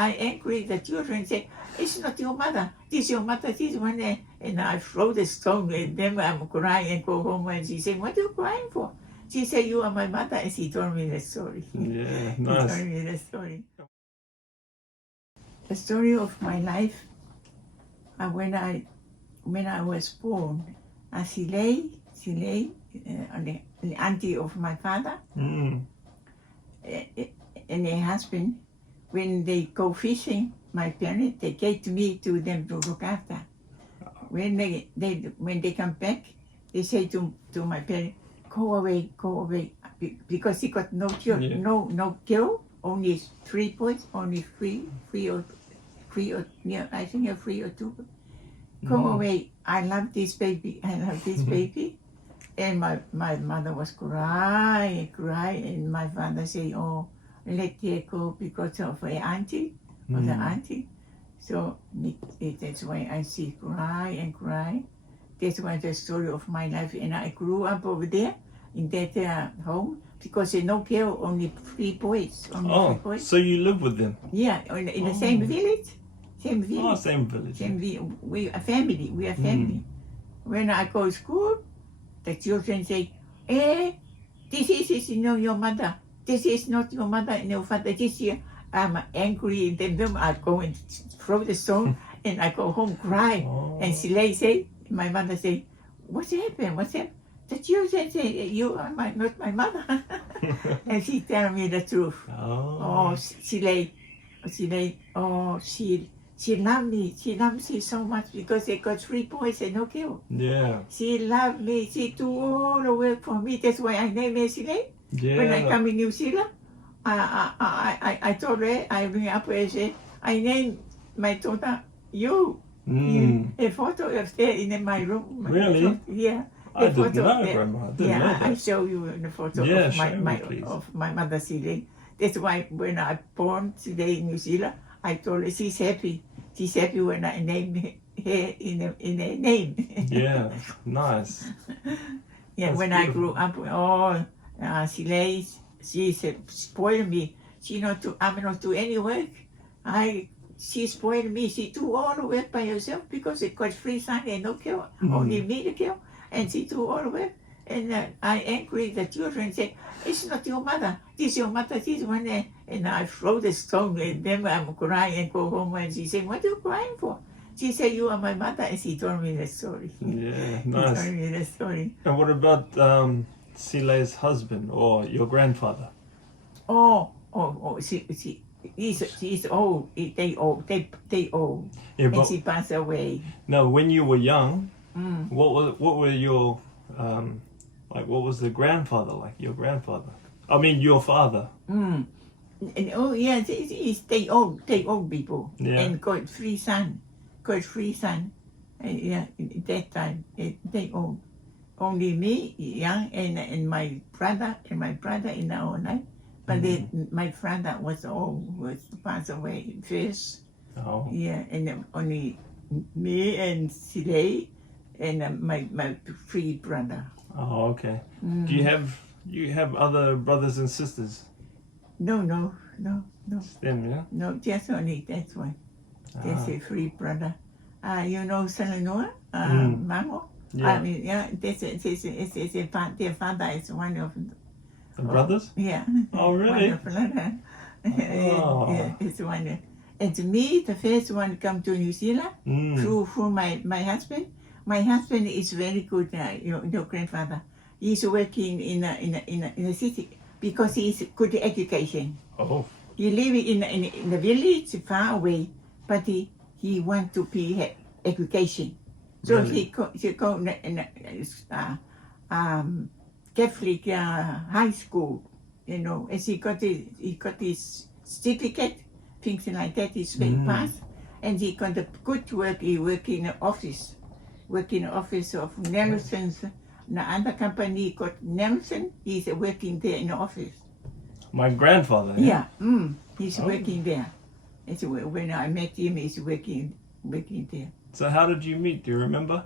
I angry the children say, it's not your mother, this is your mother, this one. And I throw the stone and then I'm crying and go home and she said, what are you crying for? She said, you are my mother, and she told me the story. Yeah, She nice. told me the story. The story of my life, when I was born, she lay on the auntie of my father and her husband. When they go fishing, my parents, they gave me to them to look after. When they come back, they say to my parents, go away, because he got no girl, Yeah. no girl, only 3 boys, only three or yeah, I think 3 or 2. Go away, I love this baby, baby. And my mother was crying, and my father say, oh, let her go because of her auntie, or the auntie. So that's why I see cry. That's why the story of my life. And I grew up over there in that home because there's no girl, only 3 boys. Only 3 boys. So you live with them? Yeah, in the same village. Same village. Oh, same village. We are family. When I go to school, the children say, this is not your mother. This is not your mother and your father. This year I'm angry. Then I go and throw the stone and I go home cry. And she say, my mother say, what's happened? The children say, you are not my mother. And she tell me the truth. She loved me. She loves me so much because they got 3 boys and no girl. Yeah. She loved me. She do all the work for me. That's why I named her Silene. Yeah. When I come in New Zealand, I told her, I bring up her, I named my daughter you. A photo of that in my room. Really? Yeah. I didn't know, Grandma. I didn't know that. I show you the photo of my mother Silene. That's why when I born today in New Zealand, I told her she's happy. She's happy when I named her in her name. Yeah, nice. Yeah, That's when beautiful. I grew up, she spoiled me. I'm not do any work. She spoiled me. She do all the work by herself because she got 3 sons and no girl, only me the girl, and she do all the work. And I angry the children say, it's not your mother, this is your mother, this one. And I throw the stone and then I'm crying and go home and she said, what are you crying for? She said, you are my mother, and she told me the story. Yeah, She nice. told me the story. And what about Sile's husband or your grandfather? She's old. They old. Yeah, And but she passed away. now when you were young, what were your what was the grandfather like? Your grandfather? I mean, your father. And they old people. Yeah. And got 3 sons. Yeah, at that time they old. Only me, young, and my brother in our life. But my brother was passed away first. Oh. Yeah, and only me and Sile and my 3 brother. Oh, okay. Do you have other brothers and sisters? No. Them, yeah. No, just only that one. Just a 3 brother. You know Salanoa, Mamo? Yeah. I mean, yeah, their father is one of The brothers? yeah. Oh, really? One of brother. Oh. Yeah, it's one. And me, the first one come to New Zealand through my husband. My husband is very good, your grandfather. He's working in a city because he's good education. Oh. He live in the village far away, but he want to be education. So Really? he go Catholic high school, and he got his certificate, things like that. He's very fast, and he got a good work. He work in the office of Nelson's. The other company got Nelson. He's working there in the office. My grandfather? Yeah, he's working there. It's when I met him, he's working there. So how did you meet? Do you remember?